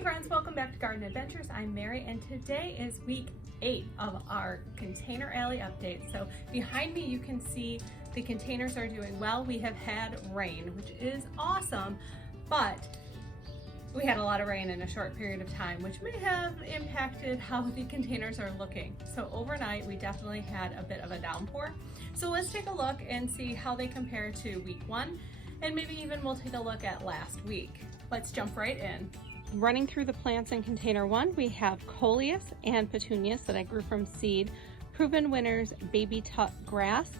Hey friends, welcome back to Garden Adventures. I'm Mary and today is week 8 of our Container Alley update. So behind me you can see the containers are doing well. We have had rain, which is awesome, but we had a lot of rain in a short period of time, which may have impacted how the containers are looking. So overnight we definitely had a bit of a downpour. So let's take a look and see how they compare to week 1, and maybe even we'll take a look at last week. Let's jump right in. Running through the plants in container 1, we have coleus and petunias that I grew from seed, proven winners baby tut grass,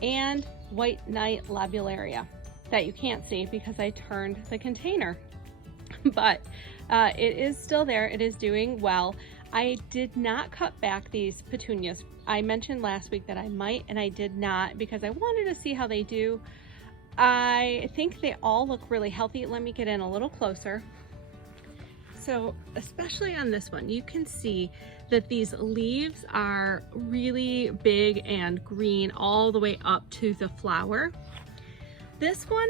and white knight labularia that you can't see because I turned the container. But it is still there, it is doing well. I did not cut back these petunias. I mentioned last week that I might, and I did not because I wanted to see how they do. I think they all look really healthy. Let me get in a little closer. So especially on this one, you can see that these leaves are really big and green all the way up to the flower. This one,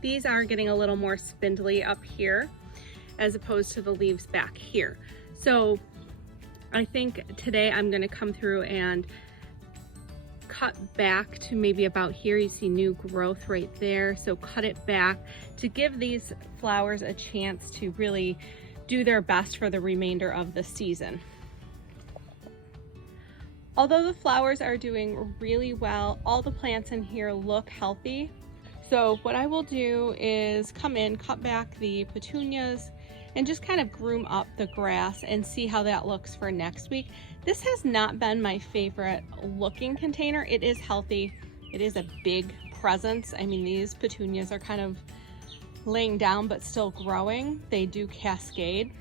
these are getting a little more spindly up here as opposed to the leaves back here. So I think today I'm going to come through and cut back to maybe about here. You see new growth right there, so cut it back to give these flowers a chance to really do their best for the remainder of the season. Although the flowers are doing really well, all the plants in here look healthy. So what I will do is come in, cut back the petunias, and just kind of groom up the grass and see how that looks for next week. This has not been my favorite looking container. It is healthy. It is a big presence. I mean, these petunias are kind of laying down but still growing. They do cascade,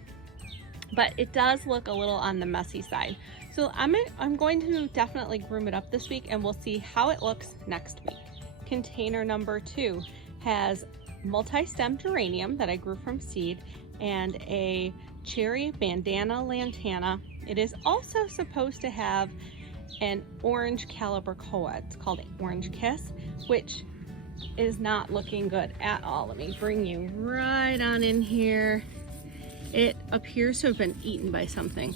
but it does look a little on the messy side. So I'm going to definitely groom it up this week and we'll see how it looks next week. Container number 2 has multi-stem geranium that I grew from seed and a cherry bandana lantana. It is also supposed to have an orange calibrachoa. It's called Orange Kiss, which is not looking good at all. Let me bring you right on in here. It appears to have been eaten by something.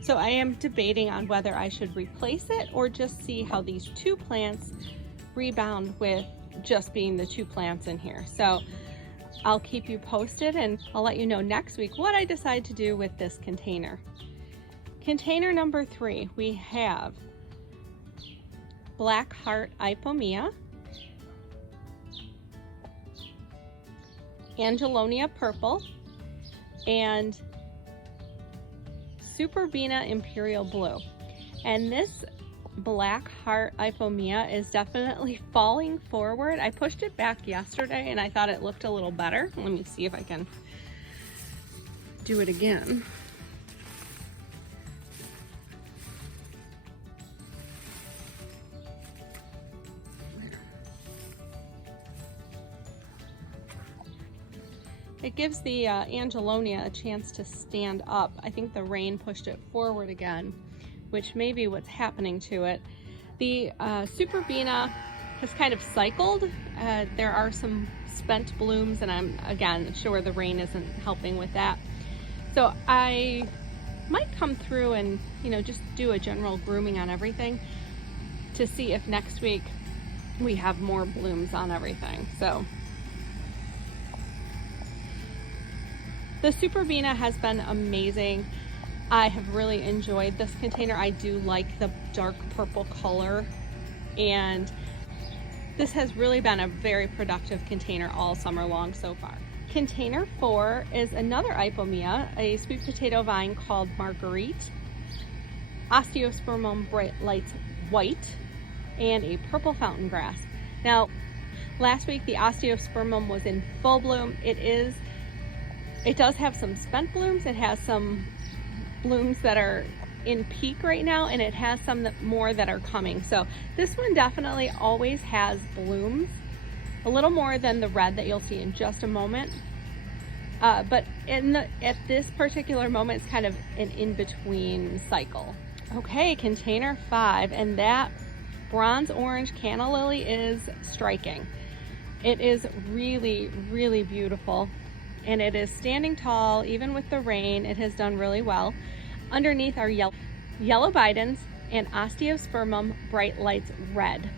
So I am debating on whether I should replace it or just see how these 2 plants rebound with just being the 2 plants in here. So I'll keep you posted and I'll let you know next week what I decide to do with this container. Container number 3, we have Black Heart Ipomea, Angelonia Purple, and Superbena Imperial Blue. And this Black Heart Ipomea is definitely falling forward. I pushed it back yesterday and I thought it looked a little better. Let me see if I can do it again. It gives the Angelonia a chance to stand up. I think the rain pushed it forward again, which may be what's happening to it. The Superbena has kind of cycled. There are some spent blooms and I'm, again, sure the rain isn't helping with that. So I might come through and, just do a general grooming on everything to see if next week we have more blooms on everything. So the Superbena has been amazing. I have really enjoyed this container. I do like the dark purple color, and this has really been a very productive container all summer long so far. Container 4 is another Ipomea, a sweet potato vine called Marguerite, Osteospermum Bright Lights White, and a purple fountain grass. Now, last week the Osteospermum was in full bloom. It does have some spent blooms. It has some blooms that are in peak right now, and it has some more that are coming. So this one definitely always has blooms, a little more than the red that you'll see in just a moment. But at this particular moment, it's kind of an in-between cycle. Okay, container 5, and that bronze orange canna lily is striking. It is really, really beautiful, and it is standing tall even with the rain. It has done really well. Underneath are yellow bidens and Osteospermum bright lights red.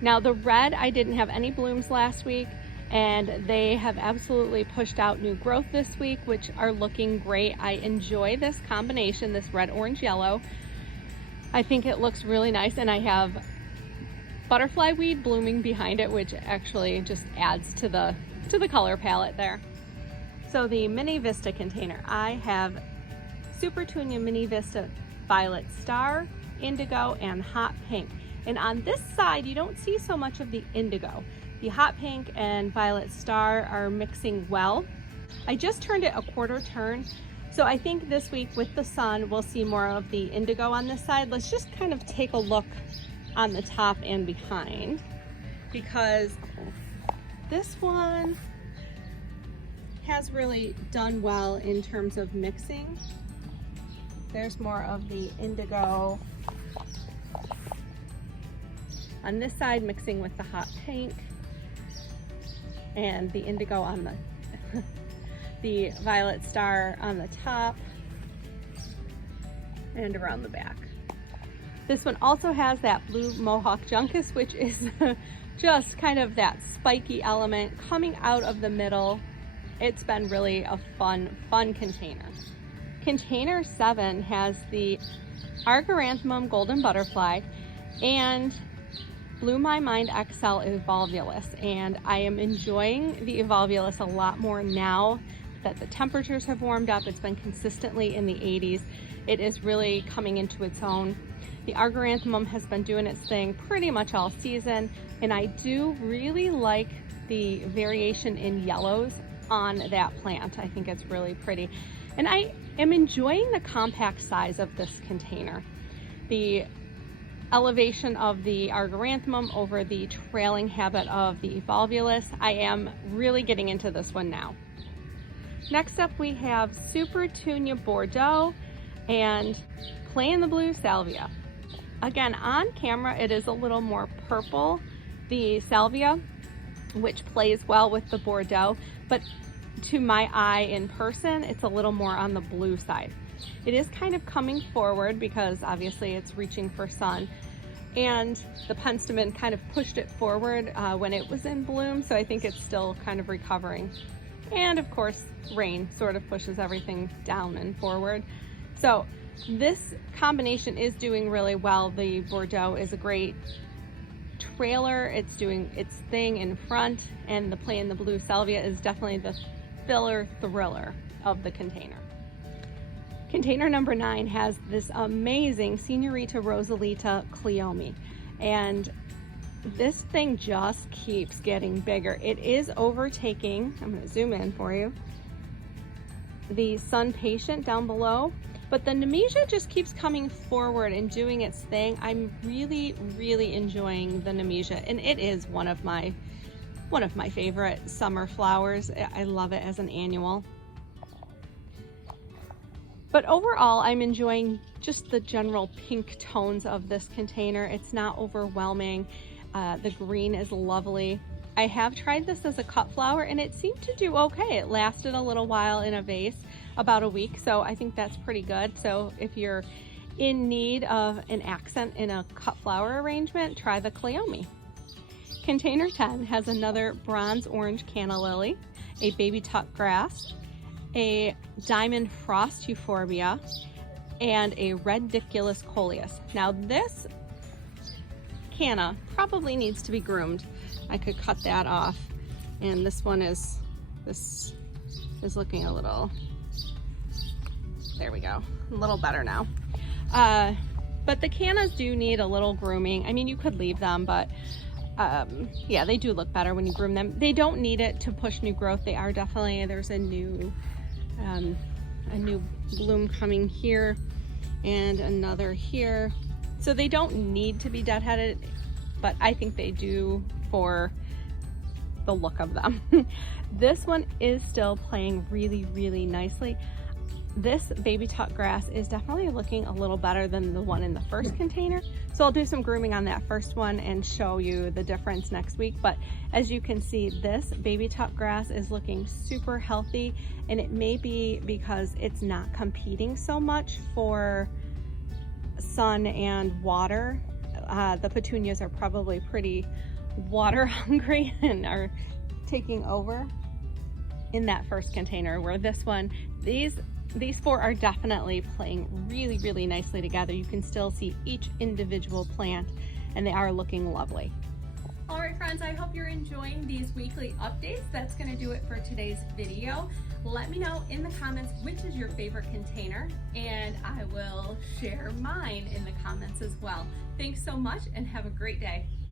Now the red, I didn't have any blooms last week, and they have absolutely pushed out new growth this week, which are looking great. I enjoy this combination, this red, orange, yellow. I think it looks really nice, and I have butterfly weed blooming behind it, which actually just adds to the color palette there. So the Mini Vista container, I have Supertunia Mini Vista Violet Star, Indigo, and Hot Pink. And on this side, you don't see so much of the indigo. The Hot Pink and Violet Star are mixing well. I just turned it a quarter turn, so I think this week with the sun, we'll see more of the indigo on this side. Let's just kind of take a look on the top and behind, because this one has really done well in terms of mixing. There's more of the indigo on this side mixing with the hot pink, and the indigo on the Violet Star on the top and around the back. This one also has that blue Mohawk Juncus, which is just kind of that spiky element coming out of the middle. It's been really a fun container. Container 7 has the Argyranthemum Golden Butterfly and Blew My Mind XL Evolvulus, and I am enjoying the Evolvulus a lot more now that the temperatures have warmed up. It's been consistently in the 80s. It is really coming into its own. The Argyranthemum has been doing its thing pretty much all season, and I do really like the variation in yellows on that plant. I think it's really pretty, and I am enjoying the compact size of this container. The elevation of the Argyranthemum over the trailing habit of the Evolvulus. I am really getting into this one now. Next up we have Supertunia Bordeaux and Play in the Blue Salvia. Again, on camera it is a little more purple, the Salvia, which plays well with the Bordeaux, but to my eye in person it's a little more on the blue side. It is kind of coming forward because obviously it's reaching for sun, and the penstemon kind of pushed it forward when it was in bloom, so I think it's still kind of recovering. And of course, rain sort of pushes everything down and forward. So this combination is doing really well. The Bordeaux is a great trailer. It's doing its thing in front, and the Play in the Blue Salvia is definitely the filler thriller of the container. Container number 9 has this amazing Senorita Rosalita Cleome, and this thing just keeps getting bigger. It is overtaking, I'm going to zoom in for you, the Sun Patient down below, but the Nemesia just keeps coming forward and doing its thing. I'm really, really enjoying the Nemesia, and it is one of my favorite summer flowers. I love it as an annual. But overall, I'm enjoying just the general pink tones of this container. It's not overwhelming. The green is lovely. I have tried this as a cut flower, and it seemed to do okay. It lasted a little while in a vase, about a week, so I think that's pretty good. So if you're in need of an accent in a cut flower arrangement, try the Cleome. Container 10 has another bronze orange canna lily, a baby tuck grass, a diamond frost euphorbia, and a Rediculus coleus. Now this canna probably needs to be groomed. I could cut that off, and this is looking a little, there we go, a little better now. But the cannas do need a little grooming. I mean, you could leave them, but yeah, they do look better when you groom them. They don't need it to push new growth. They are definitely, there's a new bloom coming here and another here. So they don't need to be deadheaded, but I think they do for the look of them. This one is still playing really, really nicely. this baby tuck grass is definitely looking a little better than the one in the first container. So I'll do some grooming on that first one and show you the difference next week. But as you can see, this baby tuck grass is looking super healthy, and it may be because it's not competing so much for sun and water. The petunias are probably pretty water hungry and are taking over in that first container, where this one, these four are definitely playing really, really nicely together. You can still see each individual plant, and they are looking lovely. All right, friends, I hope you're enjoying these weekly updates. That's gonna do it for today's video. Let me know in the comments which is your favorite container, and I will share mine in the comments as well. Thanks so much and have a great day.